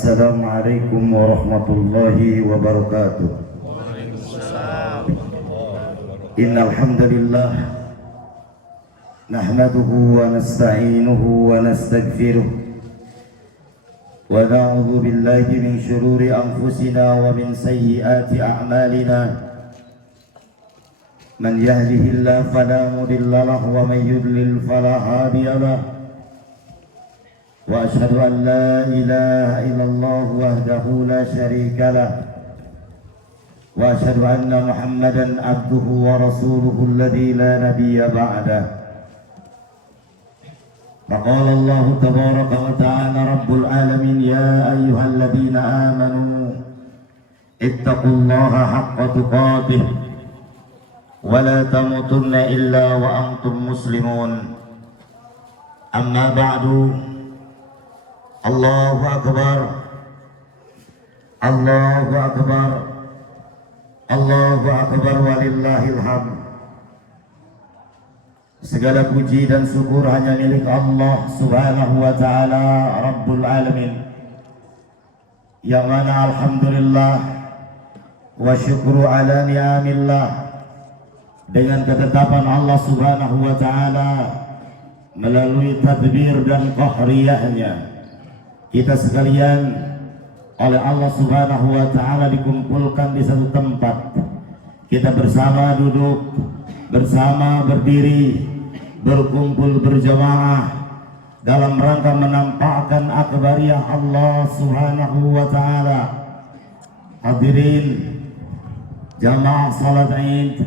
Assalamualaikum warahmatullahi wabarakatuh. Innal hamdalillah nahmaduhu wa nasta'inuhu wa nastaghfiruh wa na'udzu billahi min shururi anfusina wa min sayyiati a'malina. Man yahdihillahu fala mudilla lahu wa man yudlil fala hadiya lahu. Wa asyhadu an la ilaha illallah wahdahu la syarika lah. Wa asyhadu anna Muhammadan abduhu wa rasuluhu alladzi la nabiyya ba'dah. Faqala Allah tabaraka wa ta'ala rabbul alamin ya ayyuhalladzina amanu ittaqullaha haqqa tuqatih wa la tamutunna illa wa antum muslimun. Amma ba'du. Allahu akbar, Allahu akbar, Allahu akbar walillahil hamd. Segala puji dan syukur hanya milik Allah subhanahu wa ta'ala Rabbul alamin, yang mana alhamdulillah wa syukru ala ni'amillah, dengan ketetapan Allah subhanahu wa ta'ala melalui tadbir dan qahriyahnya, kita sekalian oleh Allah subhanahu wa ta'ala dikumpulkan di satu tempat. Kita bersama duduk, bersama berdiri, berkumpul berjamaah dalam rangka menampakkan akbariyah Allah subhanahu wa ta'ala. Hadirin jamaah salat Id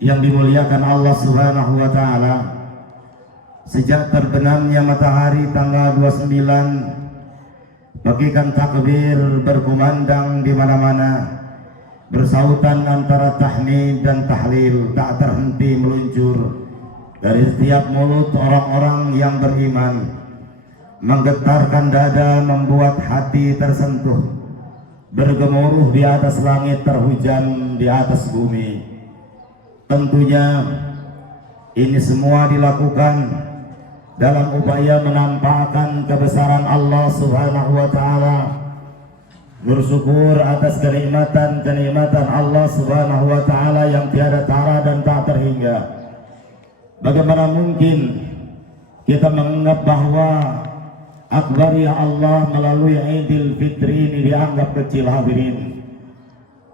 yang dimuliakan Allah subhanahu wa ta'ala, sejak terbenamnya matahari tanggal 29, bagikan takbir berkumandang di mana-mana, bersautan antara tahmid dan tahlil tak terhenti meluncur dari setiap mulut orang-orang yang beriman, menggetarkan dada, membuat hati tersentuh, bergemuruh di atas langit, terhujan di atas bumi. Tentunya ini semua dilakukan dalam upaya menampakkan kebesaran Allah subhanahu wa ta'ala, bersyukur atas kenikmatan Allah subhanahu wa ta'ala yang tiada tara dan tak terhingga. Bagaimana mungkin kita menganggap bahwa akbariyah Allah melalui Idul Fitri ini dianggap kecil, hadirin,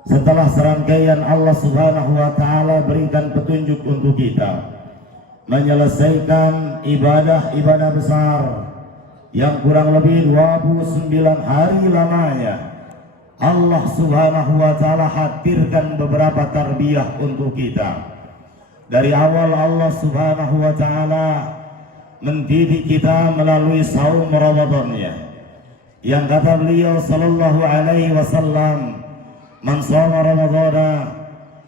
setelah serangkaian Allah subhanahu wa ta'ala berikan petunjuk untuk kita menyelesaikan ibadah besar yang kurang lebih 29 hari lamanya. Allah subhanahu wa ta'ala hadirkan beberapa tarbiyah untuk kita. Dari awal Allah subhanahu wa ta'ala mendidik kita melalui saum Ramadannya, yang kata beliau sallallahu alaihi wasallam, man shoma ramadhana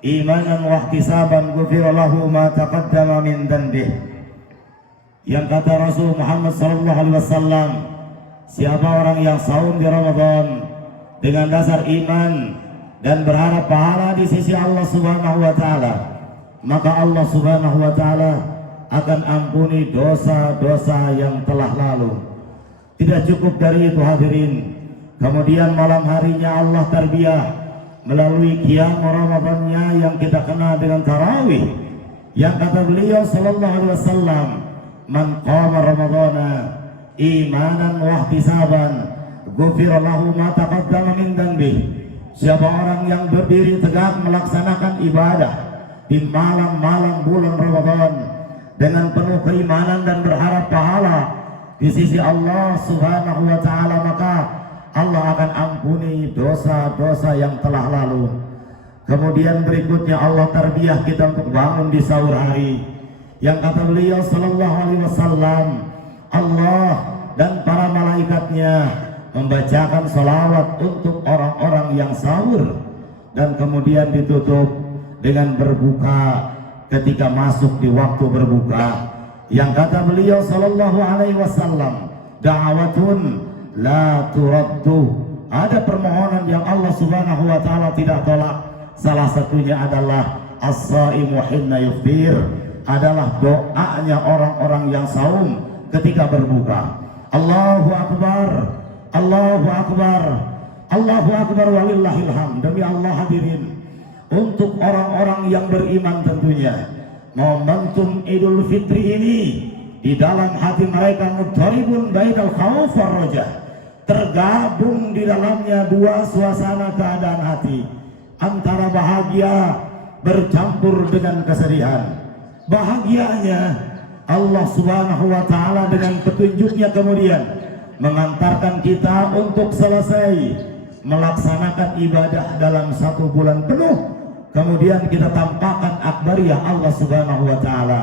imanan wa ihtisaban ghufira lahu ma taqaddama min dhanbih. Yang kata Rasul Muhammad sallallahu alaihi wasallam, siapa orang yang saum di Ramadan dengan dasar iman dan berharap pahala di sisi Allah subhanahu wa ta'ala, maka Allah subhanahu wa ta'ala akan ampuni dosa-dosa yang telah lalu. Tidak cukup dari itu, hadirin, kemudian malam harinya Allah tarbiyah melalui qiyam Ramadannya yang kita kenal dengan tarawih, yang kata beliau sallallahu alaihi wasallam, man qama ramadhana imanan wa ihtisaban ghufira lahu ma taqaddama min dhanbih. Siapa orang yang berdiri tegak melaksanakan ibadah di malam-malam bulan Ramadan dengan penuh keimanan dan berharap pahala di sisi Allah subhanahu wa ta'ala, maka Allah akan ampuni dosa-dosa yang telah lalu. Kemudian berikutnya Allah tarbiyah kita untuk bangun di sahur hari, yang kata beliau sallallahu alaihi wasallam, Allah dan para malaikatnya membacakan salawat untuk orang-orang yang sahur, dan kemudian ditutup dengan berbuka ketika masuk di waktu berbuka, yang kata beliau sallallahu alaihi wasallam, da'awatun la turaddu, ada permohonan yang Allah subhanahu wa ta'ala tidak tolak. Salah satunya adalah as-saimu hinna yuftir, adalah doanya orang-orang yang saum ketika berbuka. Allahu akbar, Allahu Akbar, Allahu Akbar walillahil hamd. Demi Allah hadirin, untuk orang-orang yang beriman tentunya momentum Idul Fitri ini di dalam hati mereka mudharibun bainal khauf war raja, tergabung di dalamnya dua suasana keadaan hati, antara bahagia bercampur dengan kesedihan. Bahagianya Allah Subhanahu wa taala dengan petunjuknya kemudian mengantarkan kita untuk selesai melaksanakan ibadah dalam 1 bulan penuh. Kemudian kita tampakkan akbariyah Allah Subhanahu wa taala.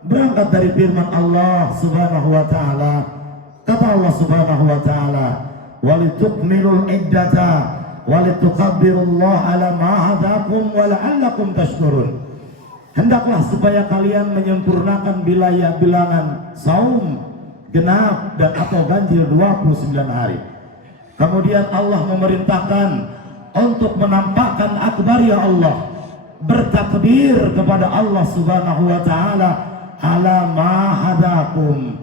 Berangkat dari firman Allah Subhanahu wa taala, kata Allah Subhanahu wa taala, "Walitukmilul iddata walitukabbirullaha ala ma hadakum wa la'allakum tashkurun." Hendaklah supaya kalian menyempurnakan bilangan saum genap dan atau ganjil 29 hari. Kemudian Allah memerintahkan untuk menampakkan akbariyah Allah, bertakbir kepada Allah Subhanahu wa taala ala ma hadakum,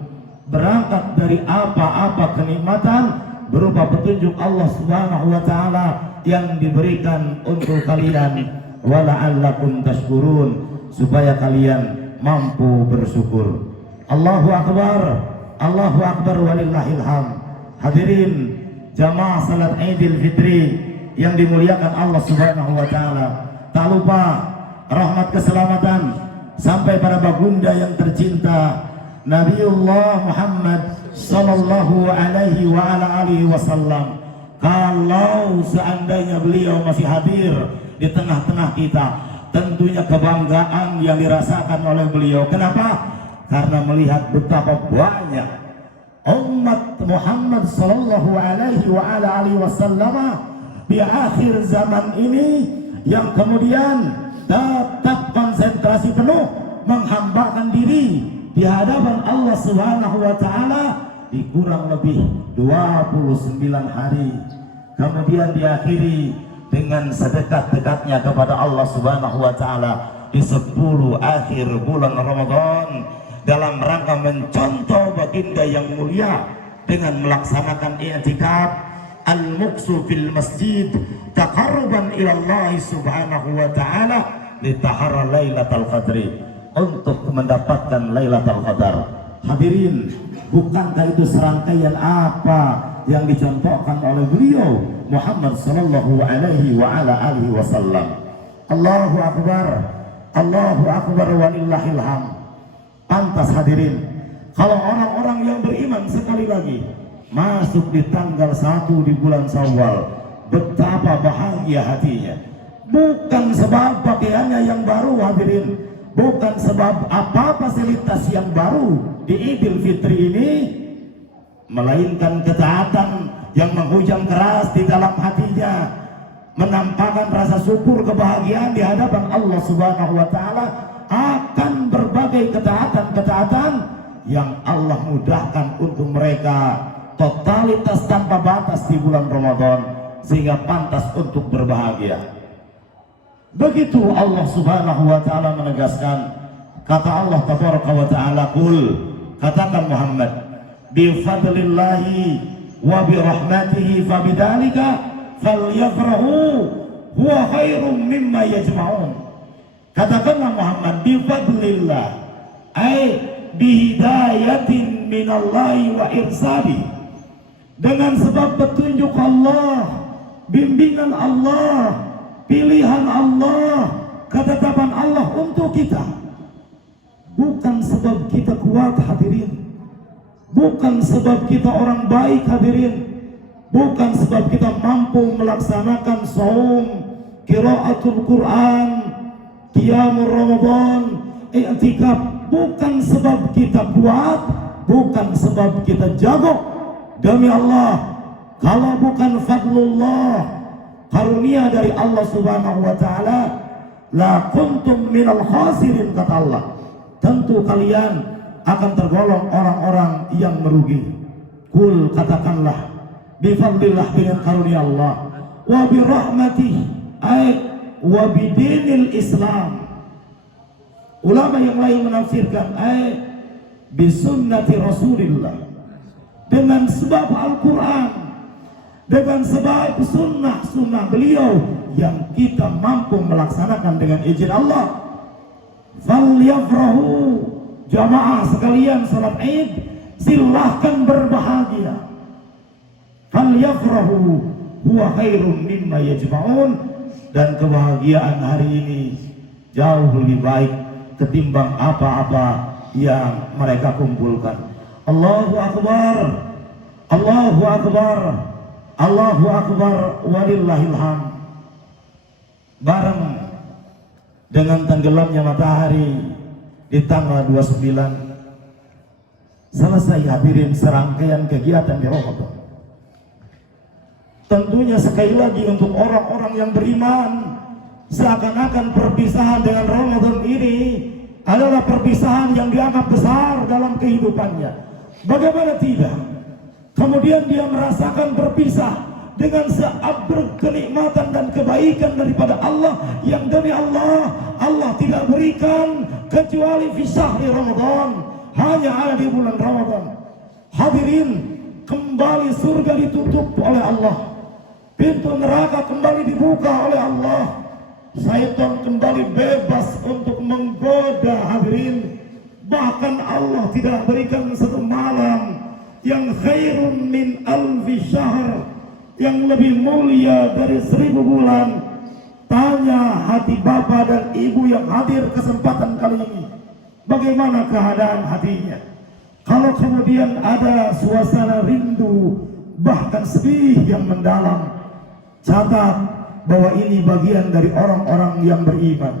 berangkat dari apa-apa kenikmatan berupa petunjuk Allah Subhanahu wa taala yang diberikan untuk kalian, wa la'allakum tashkurun, supaya kalian mampu bersyukur. Allahu Akbar, Allahu Akbar walillahil hamd. Hadirin jamaah salat Idul Fitri yang dimuliakan Allah Subhanahu wa taala, tak lupa rahmat keselamatan sampai para baginda yang tercinta Nabiullah Muhammad sallallahu alaihi wa ala alihi wasallam. Kalau seandainya beliau masih hadir di tengah-tengah kita, tentunya kebanggaan yang dirasakan oleh beliau. Kenapa? Karena melihat betapa banyak umat Muhammad sallallahu alaihi wa ala alihi wasallam di akhir zaman ini yang kemudian tetap konsentrasi penuh menghambakan diri di hadapan Allah Subhanahu wa taala di kurang lebih 29 hari. Kemudian diakhiri dengan sedekat-dekatnya kepada Allah Subhanahu wa taala di 10 akhir bulan Ramadan, dalam rangka mencontoh baginda yang mulia dengan melaksanakan i'tikaf al-muqsu fil masjid taqarruban ila Allah Subhanahu wa taala litahara lailatul qadri, untuk mendapatkan lailatul qadar. Hadirin, bukankah itu serangkaian apa yang dicontohkan oleh beliau Muhammad sallallahu alaihi wa ala alihi wasallam? Allahu Akbar, Allahu Akbar walillahil hamd. Pantas hadirin, kalau orang-orang yang beriman sekali lagi masuk di tanggal 1 di bulan Syawal, betapa bahagia hatinya. Bukan sebab pakaiannya yang baru hadirin, bukan sebab apa fasilitas yang baru di Idul Fitri ini, melainkan ketaatan yang menghujam keras di dalam hatinya, menampakkan rasa syukur kebahagiaan di hadapan Allah Subhanahu wa taala akan berbagai ketaatan-ketaatan yang Allah mudahkan untuk mereka, totalitas tanpa batas di bulan Ramadan, sehingga pantas untuk berbahagia. Begitu Allah Subhanahu wa taala menegaskan, kata Allah tabaraka wa taala, qul, katakan Muhammad, bi fadlillahi wa bi rahmatihi fabidzalika falyafrahu huwa khairum mimma yajma'un. Katakanlah Muhammad, bi fadlillah ay bi hidayatin minallahi wa irsadi, dengan sebab petunjuk Allah, bimbingan Allah, pilihan Allah, ketetapan Allah untuk kita. Bukan sebab kita kuat hadirin, bukan sebab kita orang baik hadirin, bukan sebab kita mampu melaksanakan saum, qiraatul Quran, qiyamul Ramadan, i'tikaf. Bukan sebab kita kuat, bukan sebab kita jago. Demi Allah, kalau bukan fadlullah, karunia dari Allah Subhanahu wa taala, la kuntum minal khasirin, kata Allah, tentu kalian akan tergolong orang-orang yang merugi. Kul, katakanlah, bi fadlillah, dengan karunia Allah, wa bi rahmatihi ay wa bi dinil Islam. Ulama yang lain menafsirkan ay bi sunnati Rasulillah, dengan sebab Al-Quran, dengan sebab sunnah-sunnah beliau yang kita mampu melaksanakan dengan izin Allah. Falyafrahu, jamaah sekalian salat Id, silahkan berbahagia. Falyafrahu huwa khairum mimma yajma'un, dan kebahagiaan hari ini jauh lebih baik ketimbang apa-apa yang mereka kumpulkan. Allahu Akbar, Allahu Akbar, Allahu Akbar, walillahil hamd. Bareng dengan tenggelamnya matahari di tanggal 29 selesai hadirin serangkaian kegiatan di Ramadan. Tentunya sekali lagi untuk orang-orang yang beriman, seakan-akan perpisahan dengan Ramadan ini adalah perpisahan yang dianggap besar dalam kehidupannya. Bagaimana tidak? Kemudian dia merasakan berpisah dengan seabrek kenikmatan dan kebaikan daripada Allah yang demi Allah, Allah tidak berikan kecuali fi syahri Ramadan, hanya ada di bulan Ramadan. Hadirin, kembali surga ditutup oleh Allah, pintu neraka kembali dibuka oleh Allah, syaitan kembali bebas untuk menggoda hadirin. Bahkan Allah tidak berikan satu malam yang khairun min alfi syahr, yang lebih mulia dari 1000 bulan. Tanya hati bapak dan ibu yang hadir kesempatan kali ini, bagaimana keadaan hatinya? Kalau kemudian ada suasana rindu, bahkan sedih yang mendalam, catat bahwa ini bagian dari orang-orang yang beriman.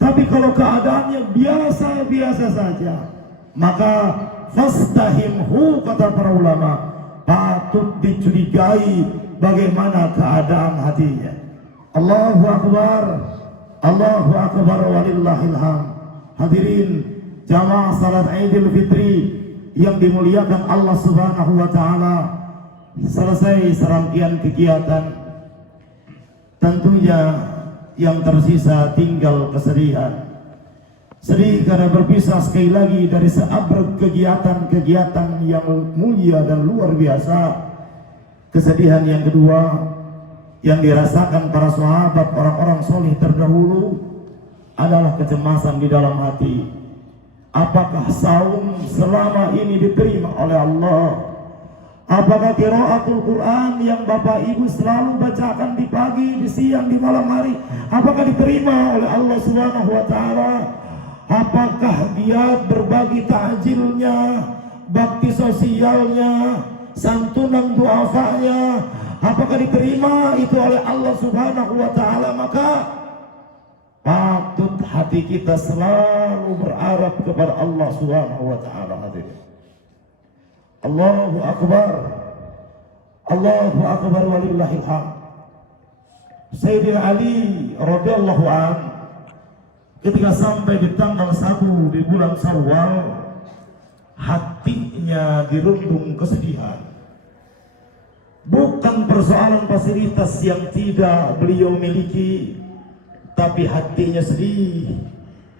Tapi kalau keadaannya biasa-biasa saja, maka fastahimhu, kata para ulama, patut dicurigai bagaimana keadaan hatinya. Allahu Akbar, Allahu Akbar, walillahil hamd. Hadirin jamaah salat Idul Fitri yang dimuliakan Allah Subhanahu wa taala, selesai serangkaian kegiatan, tentunya yang tersisa tinggal kesedihan. Sedih karena berpisah sekali lagi dari seabrek kegiatan-kegiatan yang mulia dan luar biasa. Kesedihan yang kedua yang dirasakan para sahabat, orang-orang soleh terdahulu, adalah kecemasan di dalam hati. Apakah saum selama ini diterima oleh Allah? Apakah qiraatul Quran yang Bapak Ibu selalu bacakan di pagi, di siang, di malam hari, apakah diterima oleh Allah Subhanahu wa taala? Apakah giat berbagi takjilnya, bakti sosialnya, santunan duafanya, apakah diterima itu oleh Allah Subhanahu wa taala? Maka patut hati kita selalu berharap kepada Allah Subhanahu wa taala. Hadirin, Allahu Akbar, Allahu Akbar, walillahil hamd. Sayyidina Ali radhiyallahu anhu ketika sampai di tanggal 1 di bulan Syawal, hatinya dirundung kesedihan. Bukan persoalan fasilitas yang tidak beliau miliki, tapi hatinya sedih.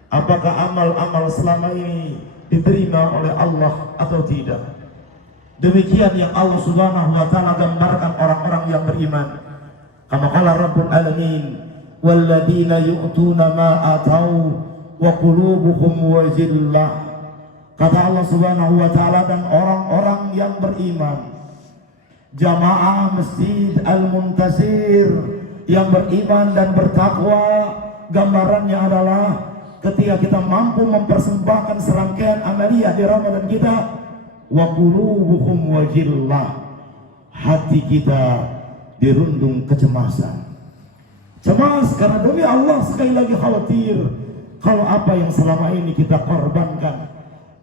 Apakah amal-amal selama ini diterima oleh Allah atau tidak? Demikian yang Allah Subhanahu wa taala gambarkan orang-orang yang beriman. Kama qala Rabbul Alamin, walladzina yu'tuna ma atau wa qulubuhum wajillah. Kata Allah Subhanahu wa taala, dan orang-orang yang beriman, jamaah Masjid Al-Muntasir yang beriman dan bertakwa, gambarannya adalah ketika kita mampu mempersembahkan serangkaian amaliyah di Ramadan kita, wa qulubuhum wajillah, hati kita dirundung kecemasan. Cemas karena demi Allah sekali lagi khawatir kalau apa yang selama ini kita korbankan.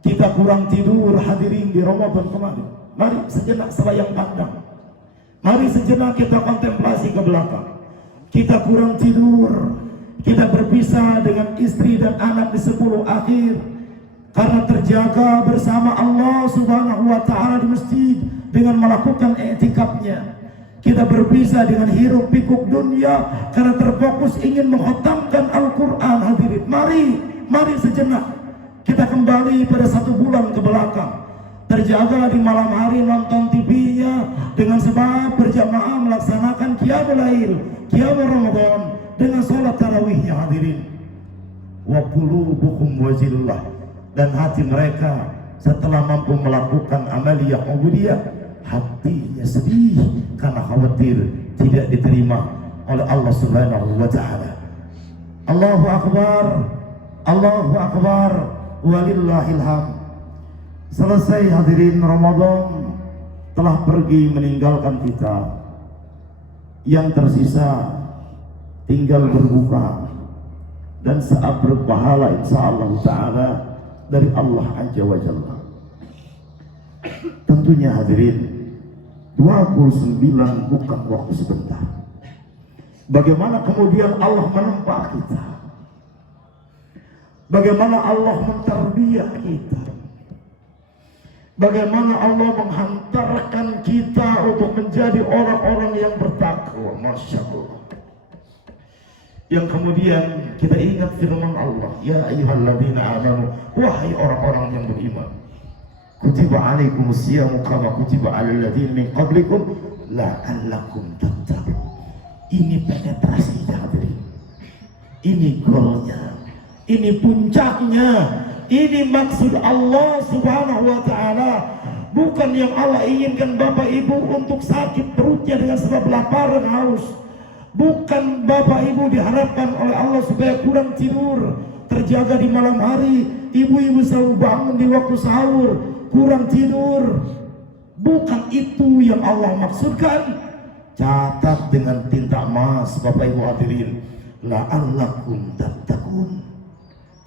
Kita kurang tidur hadirin di Ramadan kemarin. Mari sejenak selayang pandang, mari sejenak kita kontemplasi ke belakang. Kita kurang tidur, kita berpisah dengan istri dan anak di 10 akhir karena terjaga bersama Allah Subhanahu wa taala di masjid dengan melakukan i'tikafnya. Kita berpisah dengan hiruk pikuk dunia karena terfokus ingin mengkhatamkan Al-Quran. Hadirin, mari sejenak kita kembali pada 1 bulan ke belakang. Terjaga di malam hari nonton TV-nya dengan sebab berjamaah qiyamul lail, qiyam Ramadan dengan salat tarawihnya hadirin. Wa qulubuhum wajillah, dan hati mereka setelah mampu melakukan amaliyah ubudiyah, hatinya sedih karena khawatir tidak diterima oleh Allah Subhanahu wa taala. Allahu akbar, Allahu akbar, walillahil hamd. Selesai hadirin, Ramadan telah pergi meninggalkan kita. Yang tersisa tinggal berbuka dan saat berpahala insyaallah taala dari Allah Azza wa Jalla. Tentunya hadirin, 29 bukan waktu sebentar. Bagaimana kemudian Allah menempa kita, bagaimana Allah mentarbiyah kita, bagaimana Allah menghantarkan kita untuk menjadi orang-orang yang bertakwa. Masya Allah. Yang kemudian kita ingat firman Allah, ya ayyuhalladzina amanu, wahai orang-orang yang beriman, kutiba alaikumus syiyamu kama kutiba alal ladzina min qablikum la'allakum tattaqun. Ini penetrasinya hadirin, ini golnya, ini puncaknya, ini maksud Allah Subhanahu wa taala. Bukan yang Allah inginkan Bapak Ibu untuk sakit perutnya dengan sebab lapar dan haus. Bukan Bapak Ibu diharapkan oleh Allah supaya kurang tidur, terjaga di malam hari. Ibu-ibu selalu bangun di waktu sahur, kurang tidur. Bukan itu yang Allah maksudkan. Catat dengan tinta emas Bapak Ibu hadirin, la'allakum tattaqun.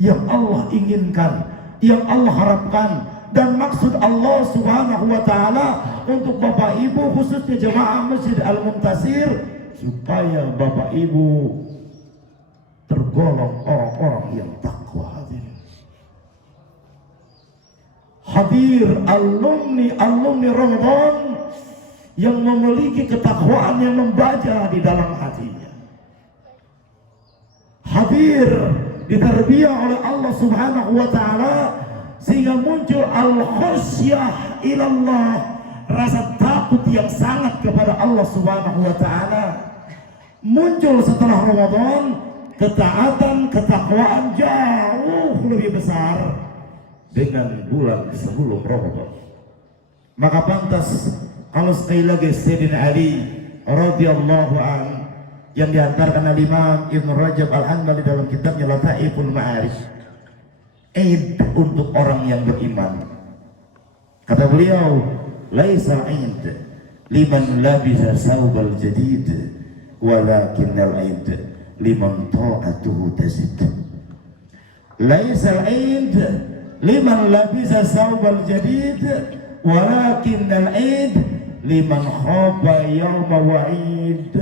Yang Allah inginkan, yang Allah harapkan, dan maksud Allah Subhanahu wa taala untuk Bapak Ibu, khususnya jemaah Masjid Al-Muntasir, supaya Bapak Ibu tergolong orang-orang yang takwa hadirin. Hadir alumni Ramadan yang memiliki ketakwaan yang membaja di dalam hatinya. Hadir ditarbiyah oleh Allah Subhanahu wa taala sehingga muncul al-khasyah ilallah, rasa takut yang sangat kepada Allah Subhanahu wa taala. Muncul setelah Ramadan ketaatan, ketakwaan jauh lebih besar dengan bulan sebelum Ramadan. Maka pantas kalau sekali lagi Sayyidina Ali radhiyallahu an yang diantarkan oleh Imam Ibn Rajab Al-Hanbali dalam kitabnya Lataiful Ma'arif, Eid untuk orang yang beriman. Kata beliau, laisa Eid liman labisa saubal jadid, walakinnal Eid liman ta'atuhu tazid. Laisa Eid liman labisa saubal jadid, walakinnal Eid liman khaba yawma wa'id.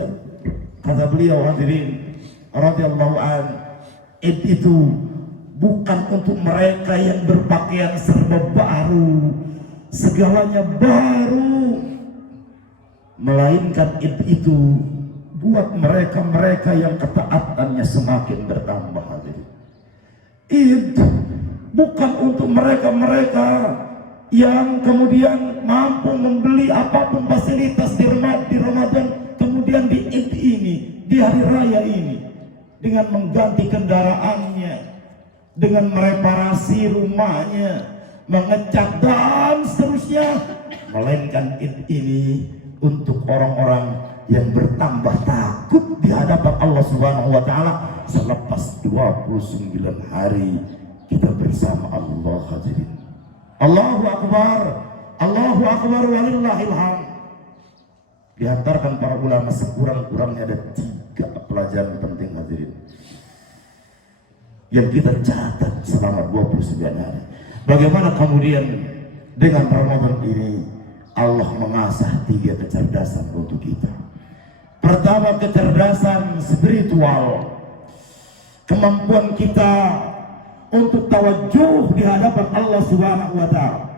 Kata beliau hadirin radhiyallahu an, Eid itu bukan untuk mereka yang berpakaian serba baru, segalanya baru, melainkan Eid itu buat mereka-mereka yang ketaatannya semakin bertambah hadirin. Eid bukan untuk mereka-mereka yang kemudian mampu membeli apapun fasilitas di Ramadan, kemudian di Eid ini, di hari raya ini, dengan mengganti kendaraannya, dengan mereparasi rumahnya, mengecat dan seterusnya, melainkan Eid ini untuk orang-orang yang bertambah takut di hadapan Allah Subhanahu wa taala selepas 29 hari kita bersama Allah hadirin. Allahu akbar, Allahu akbar, walillahil hamd. Diantarkan para ulama sekurang-kurangnya ada 3 pelajaran penting hadirin yang kita catat selama 29 hari. Bagaimana kemudian dengan Ramadan ini Allah mengasah 3 kecerdasan untuk kita. Pertama, kecerdasan spiritual, kemampuan kita untuk tawajuh di hadapan Allah Subhanahu wa taala.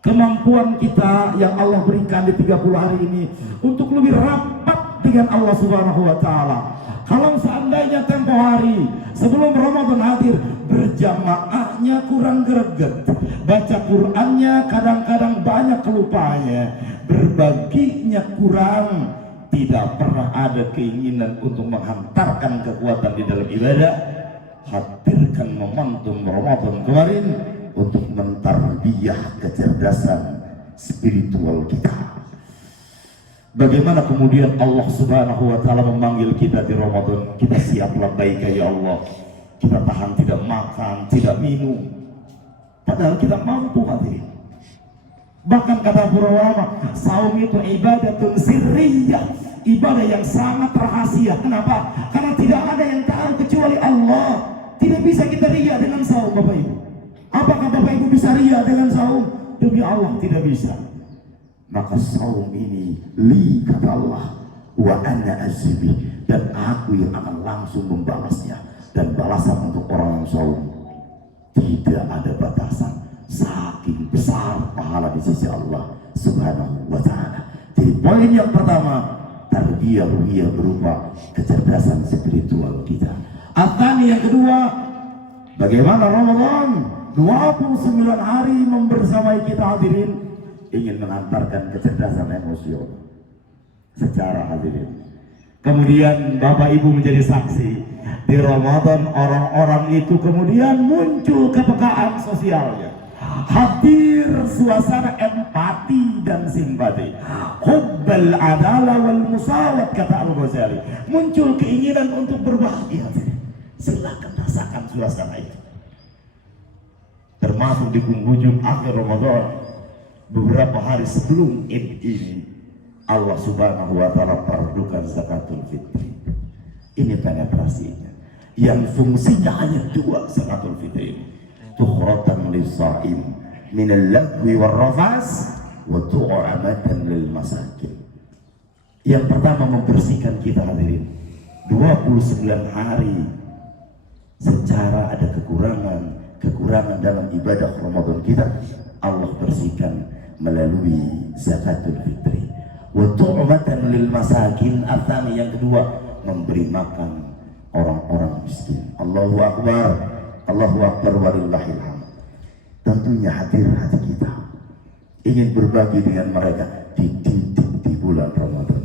Kemampuan kita yang Allah berikan di 30 hari ini untuk lebih rapat dengan Allah Subhanahu wa taala. Kalau seandainya tempo hari sebelum Ramadan hadir, berjamaahnya kurang greget, baca Qur'annya kadang-kadang banyak kelupanya, berbaginya kurang, tidak pernah ada keinginan untuk menghantarkan kekuatan di dalam ibadah. Hadirkan momentum Ramadan kemarin untuk mentarbiyah kecerdasan spiritual kita. Bagaimana kemudian Allah Subhanahu wa taala memanggil kita di Ramadan, kita siap labbaika ya Allah. Kita tahan tidak makan, tidak minum. Padahal kita mampu hadirin. Bahkan kata para ulama, saum itu ibadatun sirriyah, ibadah yang sangat rahasia. Kenapa? Karena tidak ada yang tahu kecuali Allah. Tidak bisa kita riya dengan saum, Bapak Ibu. Apakah Bapak Ibu bisa riya dengan saum? Demi Allah tidak bisa. Maka saum ini li kata Allah, wa ana azbi, dan aku yang akan langsung membalasnya. Dan balasan untuk orang yang saum tidak ada batasan, saking besar pahala di sisi Allah Subhanahu wa taala. Jadi poin yang pertama, tarbiyah ruhiyah berupa kecerdasan spiritual kita. Atani yang kedua, bagaimana Ramadan 29 hari membersamai kita hadirin ingin mengantarkan kecerdasan emosional secara hadirin. Kemudian Bapak Ibu menjadi saksi di Ramadan, orang-orang itu kemudian muncul kepekaan sosialnya, hadir suasana empati dan simpati, hubbal adalah wal musawat kata Al-Ghazali, muncul keinginan untuk berbagi. Silakan rasakan suasana itu. Termasuk di penghujung akhir Ramadan, beberapa hari sebelum Id ini, Allah Subhanahu wa taala fardukan zakatul fitri. Ini penetrasinya, yang fungsinya hanya dua zakatul fitri ini. Tukhratan lis-shaim min al-lagwi war-rafas wa tu'amatan lil masakin. Yang pertama membersihkan kita hadirin. 29 hari secara ada kekurangan dalam ibadah Ramadan kita, Allah bersihkan melalui zakatul fitri. Wa tu'matan lil masakin, artinya yang kedua memberi makan orang-orang miskin. Allahu akbar, Allahu akbar walillahil hamd. Tentunya hadir hati kita ingin berbagi dengan mereka di bulan Ramadan.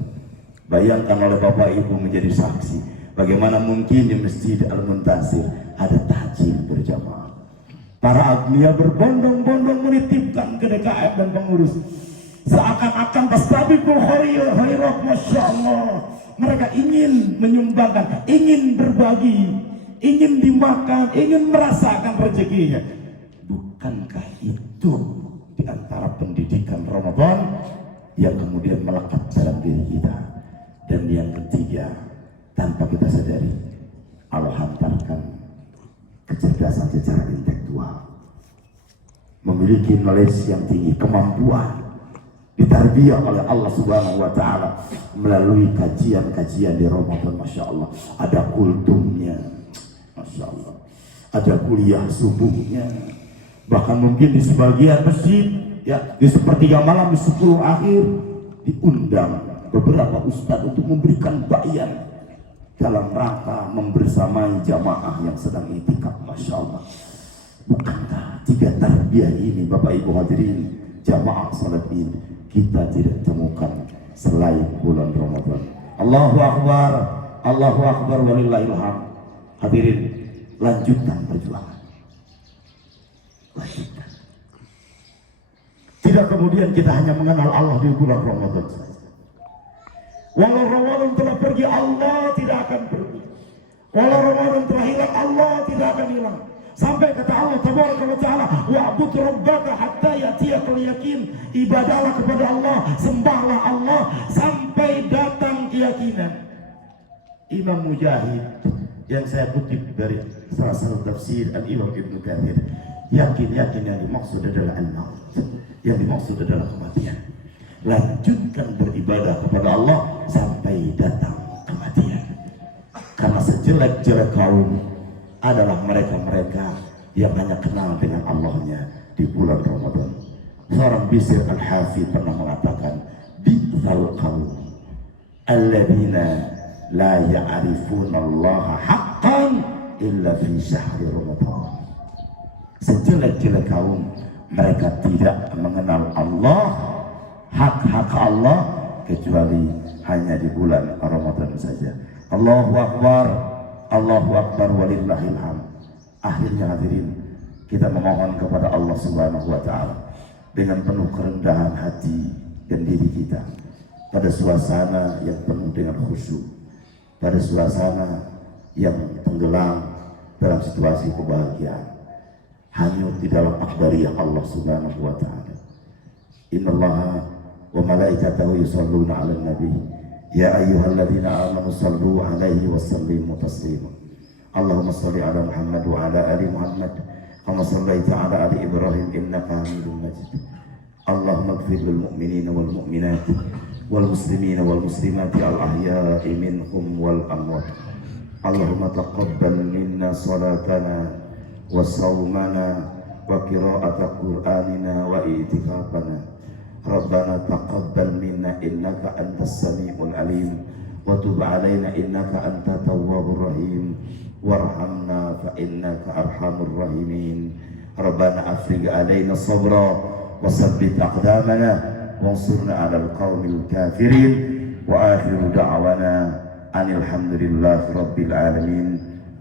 Bayangkan oleh Bapak Ibu menjadi saksi bagaimana mungkin di Masjid Al-Muntasir ada takjil berjamaah. Para agnia berbondong-bondong menitipkan ke DKM dan pengurus. Seakan-akan tastabiqul khairat, Masya Allah. Mereka ingin menyumbangkan, ingin berbagi, ingin dimakan, ingin merasakan rezekinya. Bukankah itu di antara pendidikan Ramadan yang kemudian melekat dalam diri kita? Dan yang ketiga, tanpa kita sadari, Allah hantarkan kecerdasan secara intelektual, memiliki knowledge yang tinggi, kemampuan ditarbiyah oleh Allah Subhanahu wa taala melalui kajian-kajian di Ramadan. Masya Allah, ada kultumnya, Masya Allah, ada kuliah subuhnya, bahkan mungkin di sebagian masjid ya di sepertiga malam, di 10 akhir diundang beberapa ustadz untuk memberikan bayan dalam rangka membersamai jamaah yang sedang itikaf. Masya Allah. Bukankah 3 tarbiyah ini Bapak Ibu hadirin jamaah salat Id kita tidak temukan selain bulan Ramadan. Allahu akbar, Allahu akbar walillahil hamd. Hadirin, lanjutkan perjuangan. Lanjutkan. Tidak kemudian kita hanya mengenal Allah di bulan Ramadan saja. Walau Ramadan telah pergi, Allah tidak akan pergi. Walau Ramadan telah hilang, Allah tidak akan hilang. Sampai kata Allah tabaraka wa ta'ala, wa'bud rabbaka hatta ya'tiyakal yakin. Ibadahlah kepada Allah, sembahlah Allah sampai datang keyakinan. Imam Mujahid yang saya kutip dari salah satu tafsir Al-Imam Ibnu Katsir, yakin yang dimaksud adalah al-maut, yang dimaksud adalah kematian. Lanjutkan beribadah kepada Allah sampai datang kematian. Karena sejelek-jelek kaum adalah mereka-mereka yang hanya kenal dengan Allahnya di bulan Ramadan. Seorang Bishr Al-Hafidh pernah mengatakan, bi'sal qaum alladzina la ya'rifuna Allah haqqan illa fi syahri Ramadan. Sejelek-jelek kaum, mereka tidak mengenal Allah, hak-hak Allah, kecuali hanya di bulan Ramadan saja. Allahu Akbar, Allahu Akbar walillahil hamd. Akhirnya hadirin, kita memohon kepada Allah Subhanahu wa taala dengan penuh kerendahan hati dan diri kita pada suasana yang penuh dengan khusyuk, pada suasana yang tenggelam dalam situasi kebahagiaan, hanyut di dalam akbariyah Allah Subhanahu wa taala. Innallaha wa malaikatahu yusholluna 'alan nabi ya ayyuhalladzina amanu shallu 'alaihi wa sallimu taslima. Allahumma shalli 'ala Muhammad wa 'ala ali Muhammad kama shallaita 'ala ali Ibrahim innaka Hamidum Majid. Allahumma ighfir lil mu'minina wal mu'minat wal muslimina wal muslimat al ahya'i minhum wal amwat. Allahumma taqabbal minna salatana wa sawmana wa qira'ata qur'anina wa i'tikafana. Rabbana taqabbal minna innaka antas sami'ul alim wa tub 'alaina innaka antat tawwabur rahim warhamna fa innaka arhamur rahimin. Rabbana afrigh 'alaina sabra wa tsabbit aqdamana wansurna 'alal qaumil kafirin. Wa akhiru da'wana anil hamdulillahi rabbil alamin.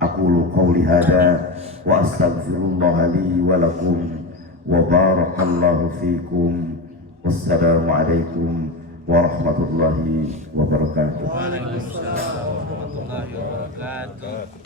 Aqulu qawli hadha wa astaghfirullah li wa lakum wa barakallahu fikum. Wassalamualaikum warahmatullahi wabarakatuh. Waalaikumsalam warahmatullahi wabarakatuh.